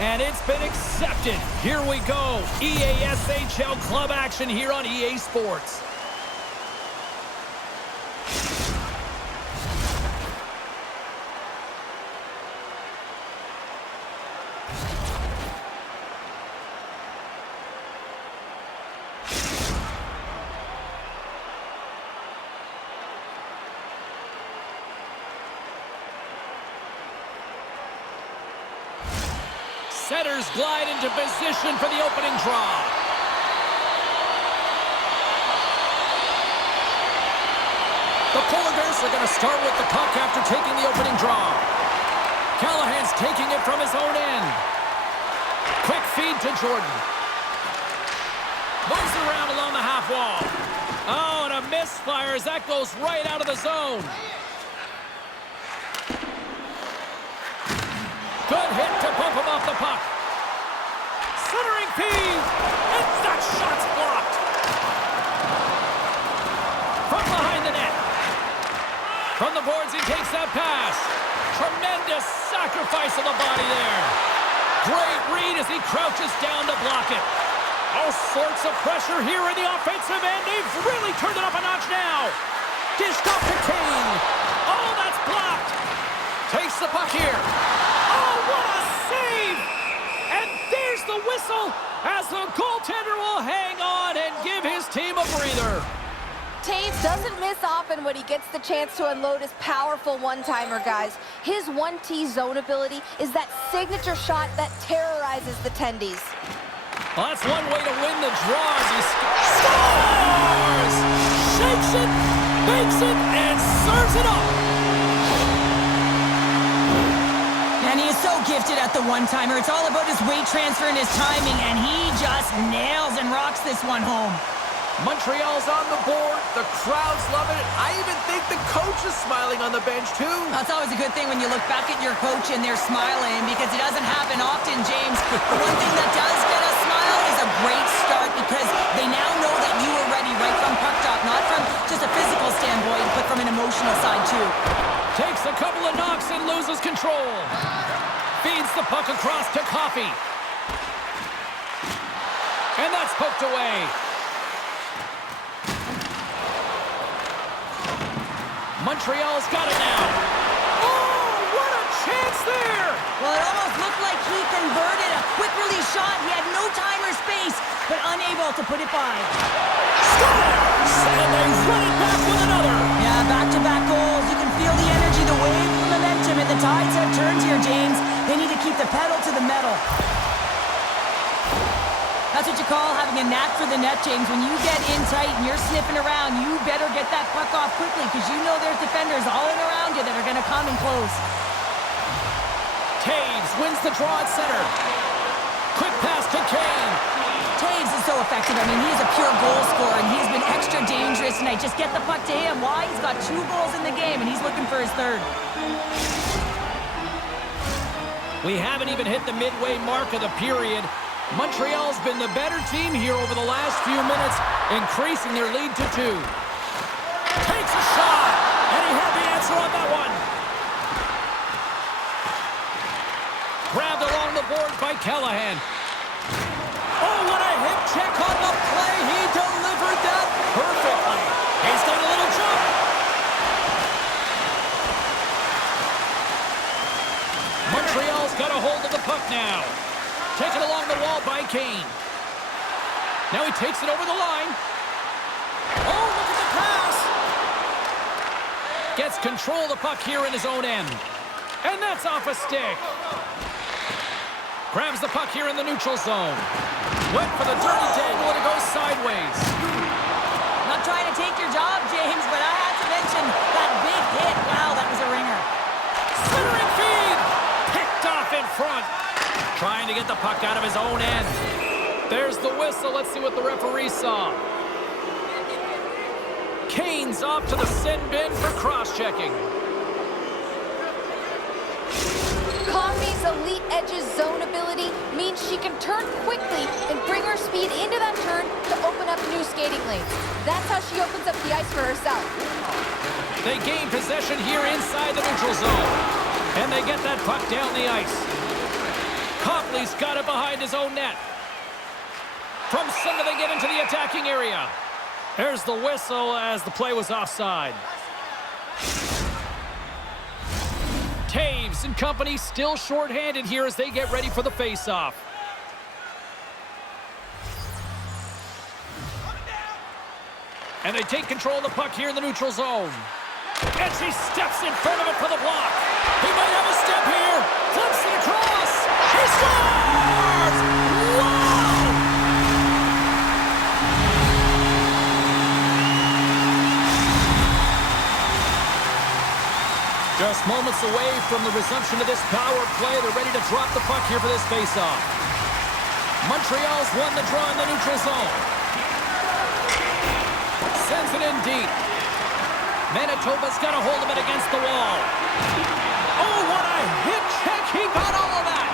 And it's been accepted. Here we go. EASHL club action here on EA Sports. Setters glide into position for the opening draw. The Polar Bears are going to start with the puck after taking the opening draw. Callahan's taking it from his own end. Quick feed to Jordan. Moves it around along the half wall. Oh, and a misfire as that goes right out of the zone. Good hit to bump him off the puck. Centering feed. And that shot's blocked. From behind the net. From the boards, he takes that pass. Tremendous sacrifice of the body there. Great read as he crouches down to block it. All sorts of pressure here in the offensive end. They've really turned it up a notch now. Dished off to Kane. Oh, that's blocked. Takes the puck here. Oh, what a save! And there's the whistle as the goaltender will hang on and give his team a breather. Taves doesn't miss often when he gets the chance to unload his powerful one-timer, guys. His 1T zone ability is that signature shot that terrorizes the Tendies. Well, that's one way to win the draw as he scores! Shakes it, makes it, and serves it up! And he is so gifted at the one-timer. It's all about his weight transfer and his timing, and he just nails and rocks this one home. Montreal's on the board. The crowd's loving it. I even think the coach is smiling on the bench, too. That's always a good thing when you look back at your coach and they're smiling, because it doesn't happen often, James. The one thing that does get a smile is a great start, because they now know that you are ready right from puck drop, not from just a physical standpoint, but from an emotional side, too. Takes a couple of knocks and loses control. Feeds the puck across to Coffey. And that's poked away. Montreal's got it now. Oh, what a chance there! Well, it almost looked like he converted a quick release shot. He had no time or space, but unable to put it by. Scores! And they run it back with another. Yeah, back-to-back goals. You can feel the energy, the wave, the momentum, and the tides have turned here, James. They need to keep the pedal to the metal. That's what you call having a knack for the net, James. When you get in tight and you're sniffing around, you better get that puck off quickly, because you know there's defenders all in around you that are going to come in close. Taves wins the draw at center. Quick pass to Kane. Taves is so effective. I mean, he's a pure goal scorer, and he's been extra dangerous tonight. Just get the puck to him. Why? He's got 2 goals in the game, and he's looking for his 3rd. We haven't even hit the midway mark of the period. Montreal's been the better team here over the last few minutes, increasing their lead to 2. Takes a shot, and he had the answer on that one. Grabbed along the boards by Callahan. Oh, what a hip check on the play. He delivered that perfectly. He's got a little jump. Montreal's got a hold of the puck now. Taken along the wall by Kane. Now he takes it over the line. Oh, look at the pass. Gets control of the puck here in his own end. And that's off a stick. Grabs the puck here in the neutral zone. Went for the dirty dangle and it goes sideways. Not trying to take your job, James, but I had to mention that big hit. Wow, that was a ringer. Centering feed. Picked off in front. Trying to get the puck out of his own end. There's the whistle. Let's see what the referee saw. Kane's off to the sin bin for cross-checking. Coffey's elite edges zone ability means she can turn quickly and bring her speed into that turn to open up new skating lanes. That's how she opens up the ice for herself. They gain possession here inside the neutral zone. And they get that puck down the ice. Coffey Copley's got it behind his own net. From center, they get into the attacking area. There's the whistle as the play was offside. Taves and company still shorthanded here as they get ready for the faceoff. And they take control of the puck here in the neutral zone. And she steps in front of it for the block. He might have a step here. Flips it across. He scores! Wow! Just moments away from the resumption of this power play. They're ready to drop the puck here for this faceoff. Montreal's won the draw in the neutral zone. Sends it in deep. Manitoba's got a hold of it against the wall. Oh, what a hit check. He got all of that.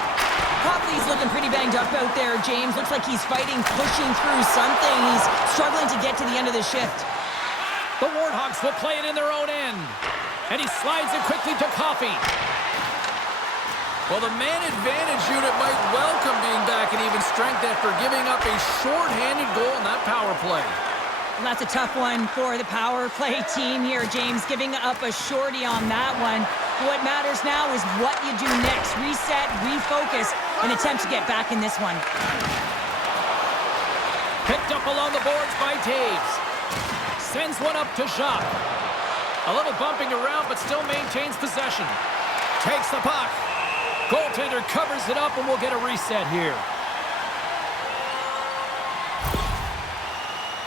Copley's looking pretty banged up out there, James. Looks like he's fighting, pushing through something. He's struggling to get to the end of the shift. The Warthogs will play it in their own end. And he slides it quickly to Coffey. Well, the man advantage unit might welcome being back in even strength after giving up a short-handed goal in that power play. Well, that's a tough one for the power play team here, James, giving up a shorty on that one. What matters now is what you do next. Reset, refocus, and attempt to get back in this one. Picked up along the boards by Taves. Sends one up to Jacques. A little bumping around, but still maintains possession. Takes the puck. Goaltender covers it up, and we'll get a reset here.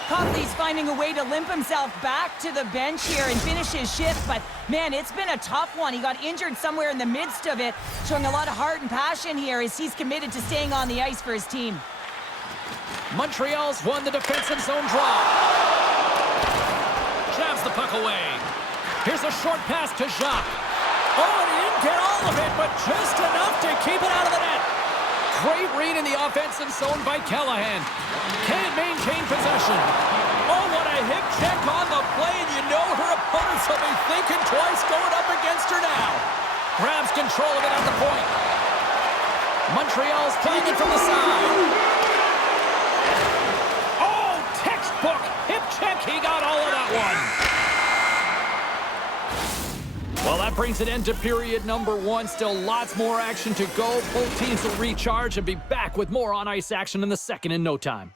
Copley's finding a way to limp himself back to the bench here and finish his shift, but man, it's been a tough one. He got injured somewhere in the midst of it, showing a lot of heart and passion here as he's committed to staying on the ice for his team. Montreal's won the defensive zone draw. Jabs the puck away. Here's a short pass to Jacques. Oh, and he didn't get all of it, but just enough to keep it out of the net. Great read in the offensive zone by Callahan. Can't maintain possession. Oh, what a hip check on the play, and you know her opponents will be thinking twice going up against her now. Grabs control of it at the point. Montreal's playing it from the side. Oh, textbook hip check. He got all of that one. Well, that brings an end to period number one. Still lots more action to go. Both teams will recharge and be back with more on-ice action in the second in no time.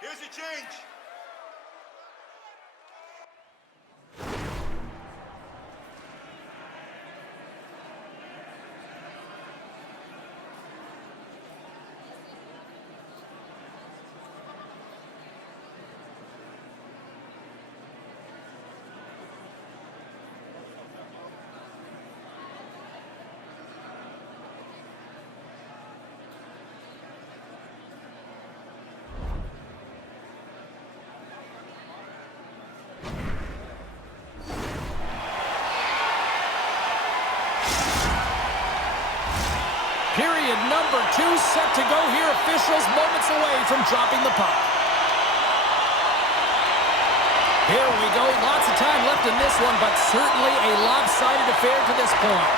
Here's your change. Period number two set to go here. Officials moments away from dropping the puck. Here we go. Lots of time left in this one, but certainly a lopsided affair to this point.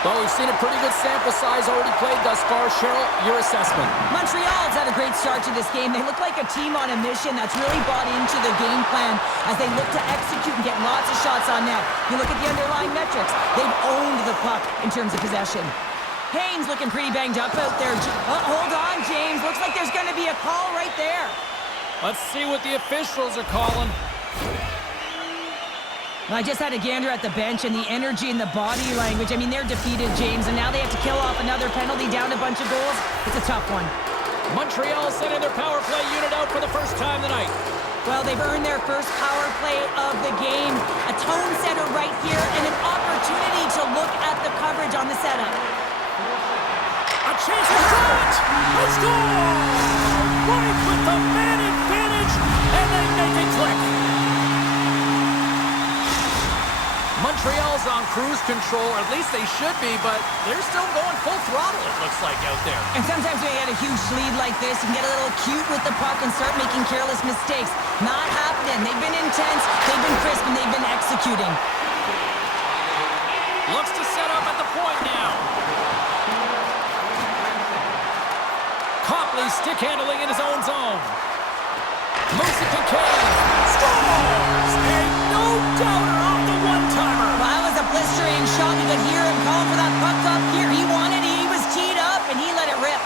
Well, we've seen a pretty good sample size already played thus far. Cheryl, your assessment. Montreal's had a great start to this game. They look like a team on a mission that's really bought into the game plan as they look to execute and get lots of shots on net. You look at the underlying metrics. They've owned the puck in terms of possession. Haynes looking pretty banged up out there. Hold on, James. Looks like there's going to be a call right there. Let's see what the officials are calling. I just had a gander at the bench and the energy and the body language. I mean, they're defeated, James, and now they have to kill off another penalty, down a bunch of goals. It's a tough one. Montreal sending their power play unit out for the first time tonight. Well, they've earned their first power play of the game. A tone setter right here and an opportunity to look at the coverage on the setup. A chance to shot! A score! Right with the man advantage, and they make it click. Montreal's on cruise control, or at least they should be, but they're still going full throttle, it looks like, out there. And sometimes when you get a huge lead like this, you can get a little cute with the puck and start making careless mistakes. Not happening. They've been intense, they've been crisp, and they've been executing. Looks to set up at the point now. Copley stick handling in his own zone. Moves it to Kane. Scores! And no doubter off the one-timer. Well, that was a blistering shot. You could hear him calling for that puck up here. He wanted it. He was teed up, and he let it rip.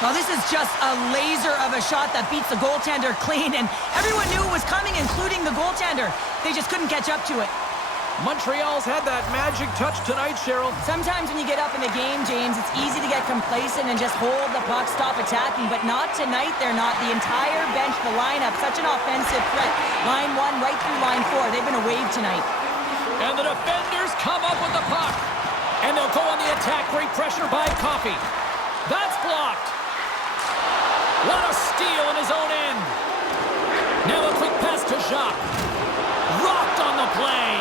Well, this is just a laser of a shot that beats the goaltender clean, and everyone knew it was coming, including the goaltender. They just couldn't catch up to it. Montreal's had that magic touch tonight, Cheryl. Sometimes when you get up in the game, James, it's easy to get complacent and just hold the puck, stop attacking, but not tonight. They're not. The entire bench, the lineup, such an offensive threat. Line 1 right through line 4. They've been a wave tonight. And the defenders come up with the puck. And they'll go on the attack. Great pressure by Coffey. That's blocked. What a steal in his own end. Now a quick pass to Jacques. Rocked on the play.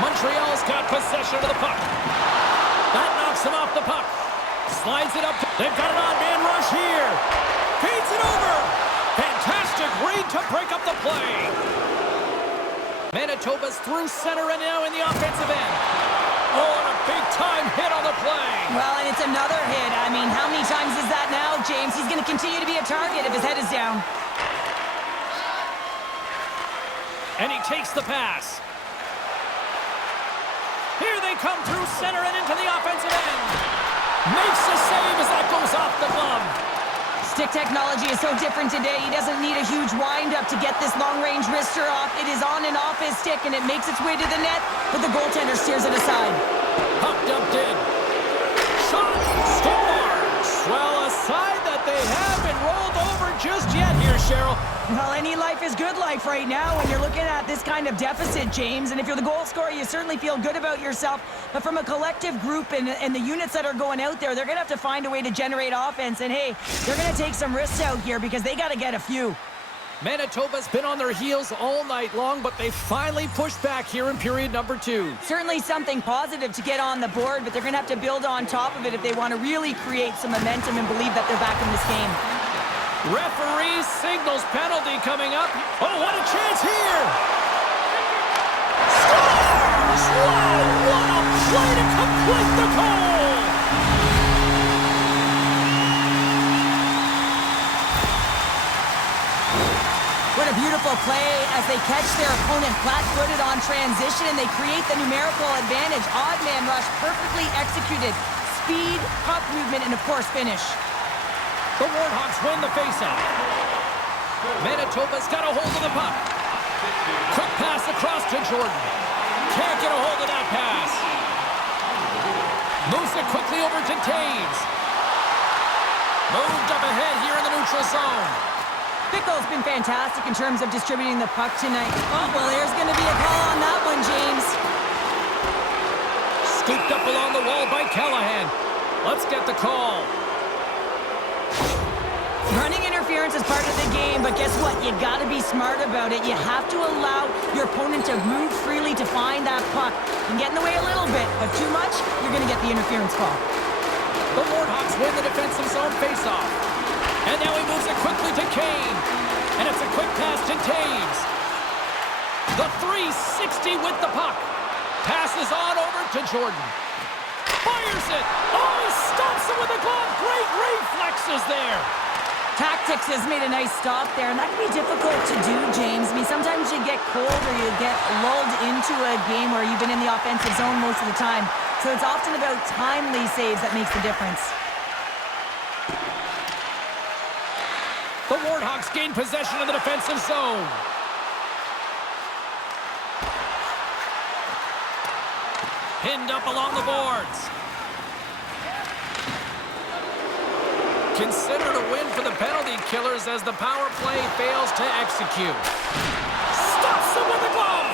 Montreal's got possession of the puck. That knocks him off the puck. Slides it up. They've got an odd-man rush here. Feeds it over. Fantastic read to break up the play. Manitoba's through center and now in the offensive end. Oh, and a big-time hit on the play. Well, and it's another hit. I mean, how many times is that now, James? He's going to continue to be a target if his head is down. And he takes the pass. Here they come through center and into the offensive end. Makes the save as that goes off the glove. Stick technology is so different today. He doesn't need a huge wind-up to get this long-range wrister off. It is on and off his stick, and it makes its way to the net, but the goaltender steers it aside. Puck dumped in. Shot. Scores. Well, a side that they haven't rolled over just yet here, Cheryl. Well, any life is good life right now when you're looking at this kind of deficit, James. And if you're the goal scorer, you certainly feel good about yourself. But from a collective group and the units that are going out there, they're going to have to find a way to generate offense. And, hey, they're going to take some risks out here because they got to get a few. Manitoba's been on their heels all night long, but they finally pushed back here in period number 2. Certainly something positive to get on the board, but they're going to have to build on top of it if they want to really create some momentum and believe that they're back in this game. Referee signals penalty coming up. Oh, what a chance here! Scores! Wow, what a play to complete the goal! What a beautiful play as they catch their opponent flat-footed on transition and they create the numerical advantage. Odd man rush, perfectly executed. Speed, puck movement, and of course finish. The Warhawks win the faceoff. Manitoba's got a hold of the puck. Quick pass across to Jordan. Can't get a hold of that pass. Moves it quickly over to Taves. Moved up ahead here in the neutral zone. Bickle's been fantastic in terms of distributing the puck tonight. Oh, well, there's going to be a call on that one, James. Scooped up along the wall by Callahan. Let's get the call. Running interference is part of the game, but guess what? You got to be smart about it. You have to allow your opponent to move freely to find that puck. You can get in the way a little bit, but too much, you're going to get the interference call. The Warhawks win the defensive zone faceoff. And now he moves it quickly to Kane. And it's a quick pass to Taves. The 360 with the puck. Passes on over to Jordan. Fires it. Oh, he stops it with a glove. Great reflexes there. Tactics has made a nice stop there, and that can be difficult to do, James. I mean, sometimes you get cold or you get lulled into a game where you've been in the offensive zone most of the time. So it's often about timely saves that makes the difference. The Warhawks gain possession of the defensive zone. Pinned up along the boards. Considered a win for the penalty killers as the power play fails to execute. Stops him with a glove!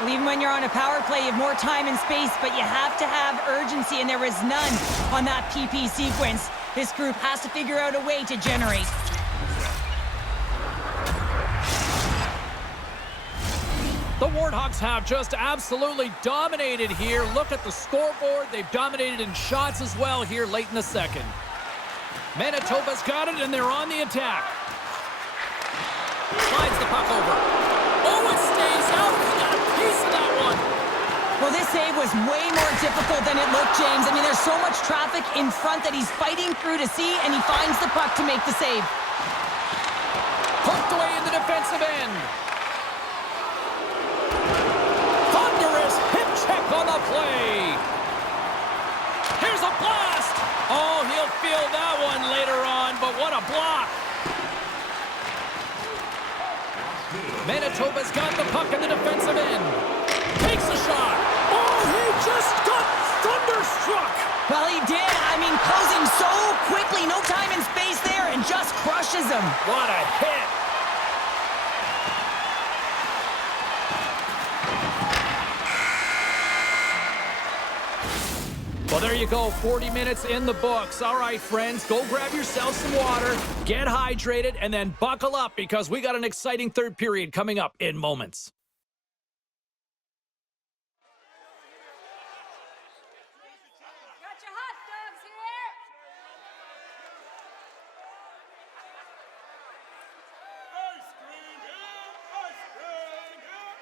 Well, even when you're on a power play, you have more time and space, but you have to have urgency, and there was none on that PP sequence. This group has to figure out a way to generate. The Warthogs have just absolutely dominated here. Look at the scoreboard. They've dominated in shots as well here late in the second. Manitoba's got it, and they're on the attack. Slides the puck over. Oh, it stays out. He got a piece of that one. Well, this save was way more difficult than it looked, James. I mean, there's so much traffic in front that he's fighting through to see, and he finds the puck to make the save. Hooked away in the defensive end. Thunderous hip check on the play. Here's a blast. Oh, he'll feel that one later on, but what a block. Manitoba's got the puck in the defensive end. Takes a shot. Oh, he just got thunderstruck. Well, he did. I mean, closing so quickly. No time and space there, and just crushes him. What a hit. Well, there you go. 40 minutes in the books. All right, friends, go grab yourself some water, get hydrated, and then buckle up because we got an exciting third period coming up in moments. Got your hot dogs here. Ice cream here! Ice cream here!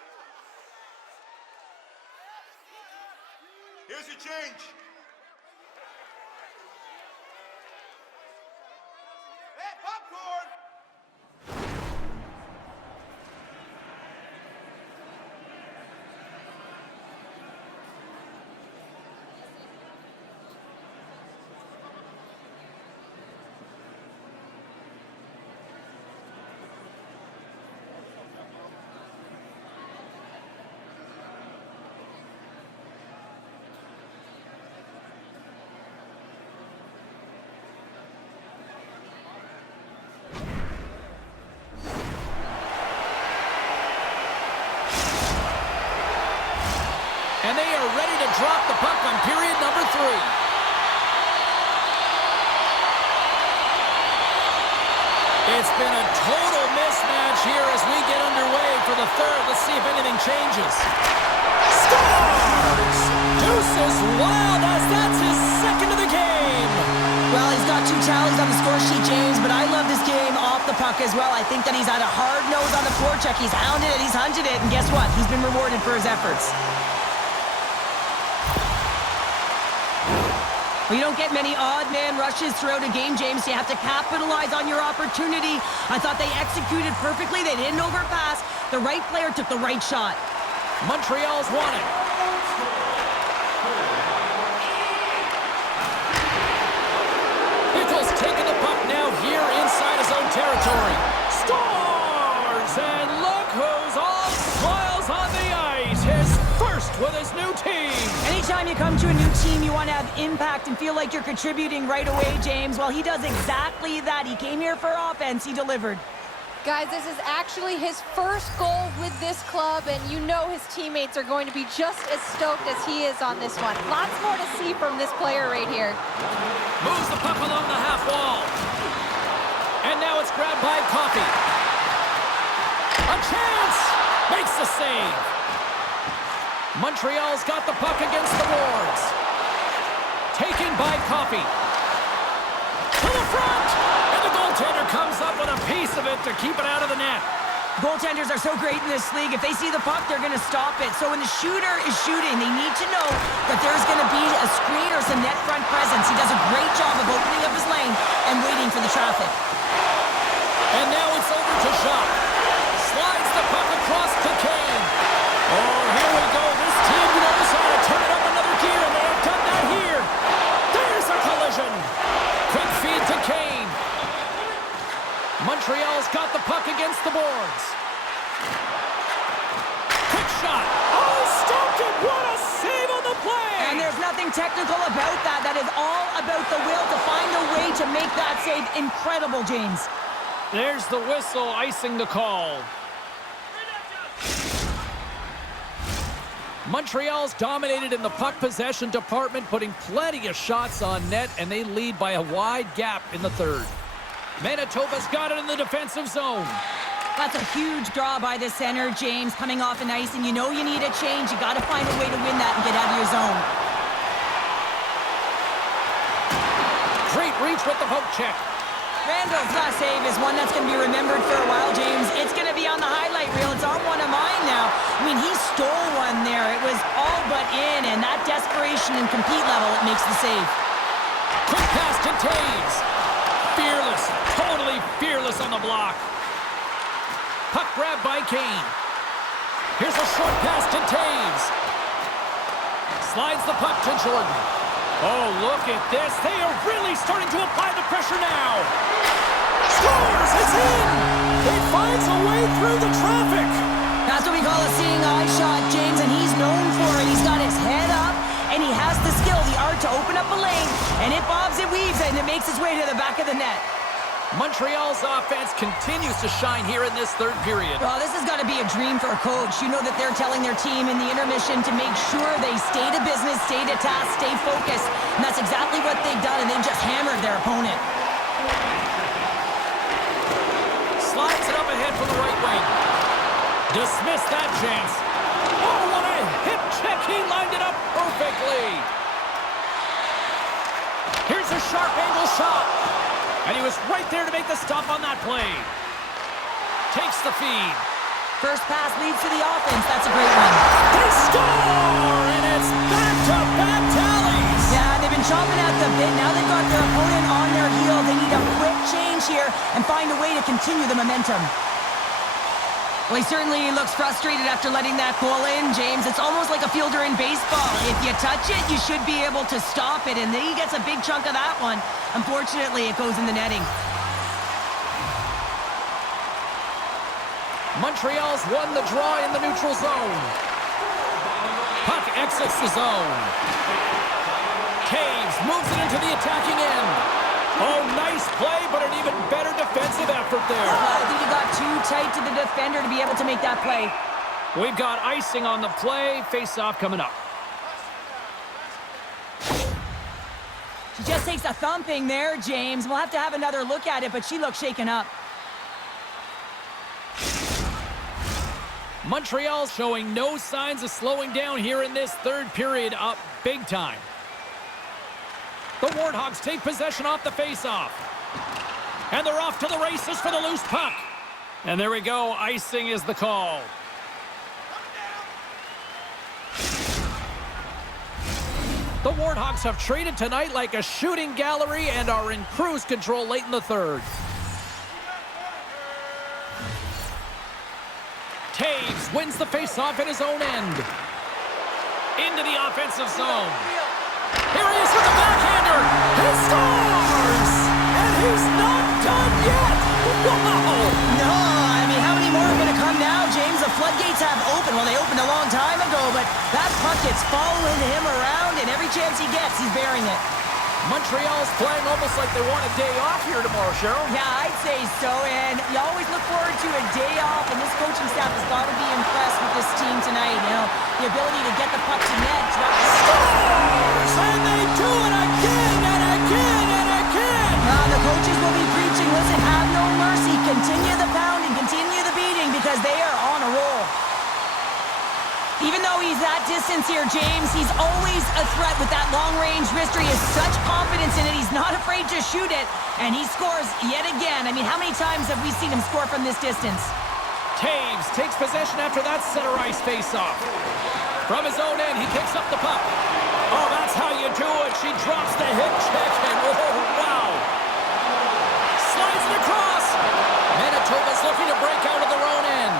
Here's your change. Hey, popcorn! And they are ready to drop the puck on period number 3. It's been a total mismatch here as we get underway for the third. Let's see if anything changes. Scores! Deuces wild as that's his second of the game. Well, he's got 2 tallies on the score sheet, James, but I love this game off the puck as well. I think that he's had a hard nose on the forecheck. He's hounded it, he's hunted it, and guess what? He's been rewarded for his efforts. Well, you don't get many odd man rushes throughout a game, James. You have to capitalize on your opportunity. I thought they executed perfectly. They didn't overpass. The right player took the right shot. Montreal's won it. Pickles taking the puck now here inside his own territory. Scores! And look who's all smiles on the ice. His first with his new team. Anytime you come to a new team, you want to have impact and feel like you're contributing right away, James. Well, he does exactly that. He came here for offense. He delivered. Guys, this is actually his first goal with this club, and you know his teammates are going to be just as stoked as he is on this one. Lots more to see from this player right here. Moves the puck along the half wall. And now it's grabbed by Coffey. A chance! Makes the save. Montreal's got the puck against the boards. Taken by Coffey. To the front! And the goaltender comes up with a piece of it to keep it out of the net. Goaltenders are so great in this league. If they see the puck, they're going to stop it. So when the shooter is shooting, they need to know that there's going to be a screen or some net front presence. He does a great job of opening up his lane and waiting for the traffic. And now it's over to Jacques. Slides the puck across to Kane. Oh, here we go. This team knows how to turn it up another gear, and they have done that here. There's a collision. Quick feed to Kane. Montreal's got the puck against the boards. Quick shot. Oh, stopped it. What a save on the play. And there's nothing technical about that. That is all about the will to find a way to make that save incredible, James. There's the whistle icing the call. Montreal's dominated in the puck possession department, putting plenty of shots on net, and they lead by a wide gap in the third. Manitoba's got it in the defensive zone. That's a huge draw by the center, James, coming off an ice, and you know you need a change. You got to find a way to win that and get out of your zone. Great reach with the poke check. Randall's last save is one that's going to be remembered for a while, James. It's going to be on the highlight reel. It's on one of mine now. I mean, he stole one there. It was all but in, and that desperation and compete level, it makes the save. Quick pass to Taves. Fearless, totally fearless on the block. Puck grab by Kane. Here's a short pass to Taves. Slides the puck to Jordan. Oh, look at this. They are really starting to apply the pressure now. Scores! It's in! He finds a way through the traffic. That's what we call a seeing eye shot, James, and he's known for it. He's got his head up, and he has the skill, the art to open up a lane, and it bobs, it weaves, and it makes its way to the back of the net. Montreal's offense continues to shine here in this third period. Well, this has got to be a dream for a coach. You know that they're telling their team in the intermission to make sure they stay to business, stay to task, stay focused. And that's exactly what they've done, and they've just hammered their opponent. Slides it up ahead from the right wing. Dismiss that chance. Oh, what a hip check. He lined it up perfectly. Here's a sharp angle shot. And he was right there to make the stop on that play. Takes the feed. First pass leads to the offense. That's a great one. They score! And it's back-to-back tallies. Yeah, they've been chomping at the bit. Now they've got their opponent on their heel. They need a quick change here and find a way to continue the momentum. Well, he certainly looks frustrated after letting that goal in, James. It's almost like a fielder in baseball. If you touch it, you should be able to stop it, and then he gets a big chunk of that one. Unfortunately, it goes in the netting. Montreal's won the draw in the neutral zone. Puck exits the zone. Taves moves it into the attacking end. Oh, nice play, but an even better defensive effort there. I think he got too tight to the defender to be able to make that play. We've got icing on the play. Face-off coming up. She just takes a thumping there, James. We'll have to have another look at it, but she looks shaken up. Montreal showing no signs of slowing down here in this third period, up big time. The Warthogs take possession off the face-off. And they're off to the races for the loose puck. And there we go. Icing is the call. The Warthogs have traded tonight like a shooting gallery and are in cruise control late in the third. Taves wins the face-off at his own end. Into the offensive zone. Here he is with the backhander. He scores! And he's not done yet. Wow! No, I mean, how many more are going to come now, James? The floodgates have opened. Well, they opened a long time ago, but that puck is following him around, and every chance he gets, he's bearing it. Montreal's playing almost like they want a day off here tomorrow, Cheryl. Yeah, I'd say so, and you always look forward to a day off, and this coaching staff has got to be impressed with this team tonight. You know, the ability to get the puck to net. Scores! And they do it again and again and again! The coaches will be preaching, listen, have no mercy. Continue the pounding, continue the beating, because they are on a roll. Even though he's that distance here, James, he's always a threat with that long-range wrist. He has such confidence in it. He's not afraid to shoot it, and he scores yet again. I mean, how many times have we seen him score from this distance? Taves takes possession after that center ice face-off. From his own end, he picks up the puck. Oh, that's how you do it. She drops the hip check, and oh, wow. Slides it across. Manitoba's looking to break out of their own end.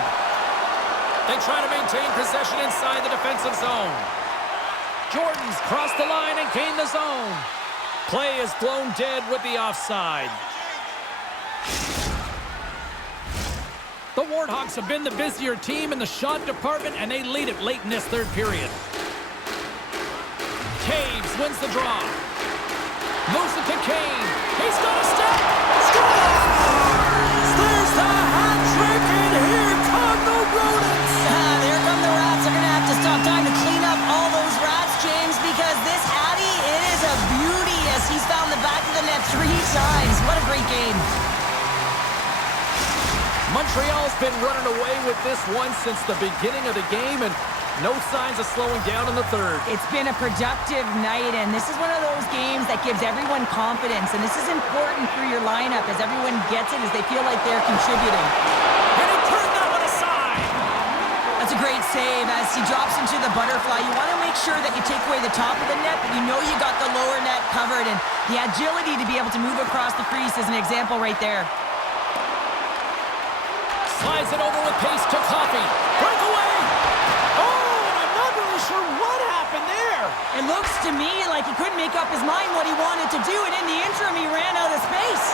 They try to maintain possession inside the defensive zone. Jordan's crossed the line and gained the zone. Play is blown dead with the offside. The Warthogs have been the busier team in the shot department, and they lead it late in this third period. Taves wins the draw. Moves it to Kane. He's got a step. Scores! There's the hat trick, and here come the Rodents. There come the Rats. They're going to have to stop time to clean up all those Rats, James, because this Hattie, it is a beauty as he's found the back of the net 3 times. What a great game. Montreal's been running away with this one since the beginning of the game, and no signs of slowing down in the third. It's been a productive night, and this is one of those games that gives everyone confidence, and this is important for your lineup as everyone gets it, as they feel like they're contributing. And he turned that one aside. That's a great save as he drops into the butterfly. You want to make sure that you take away the top of the net, but you know you got the lower net covered, and the agility to be able to move across the crease is an example right there. Slides it over with pace to Coffey. Breakaway! Sure what happened there. It looks to me like he couldn't make up his mind what he wanted to do, and in the interim, he ran out of space.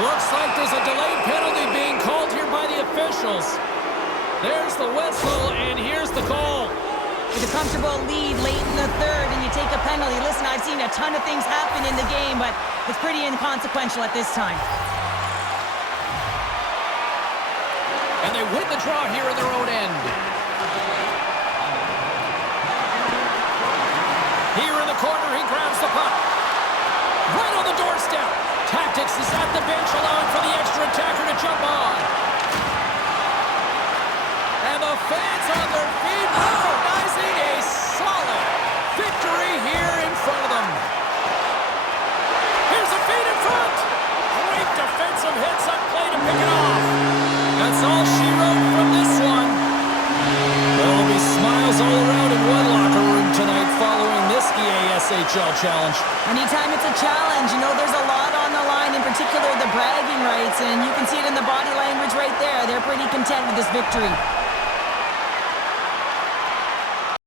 Looks like there's a delayed penalty being called here by the officials. There's the whistle, and here's the goal. With a comfortable lead late in the third, and you take a penalty. Listen, I've seen a ton of things happen in the game, but it's pretty inconsequential at this time. And they win the draw here in their own end. Here in the corner, he grabs the puck. Right on the doorstep. Tactics is at the bench, allowing for the extra attacker to jump on. And the fans on their feet recognizing a solid victory here in front of them. Here's a feed in front. Great defensive hits on play to pick it off. That's all she wrote from this one. There'll be smiles all around in one locker room tonight following this EASHL challenge. Anytime it's a challenge, you know there's a lot on the line, in particular the bragging rights, and you can see it in the body language right there. They're pretty content with this victory.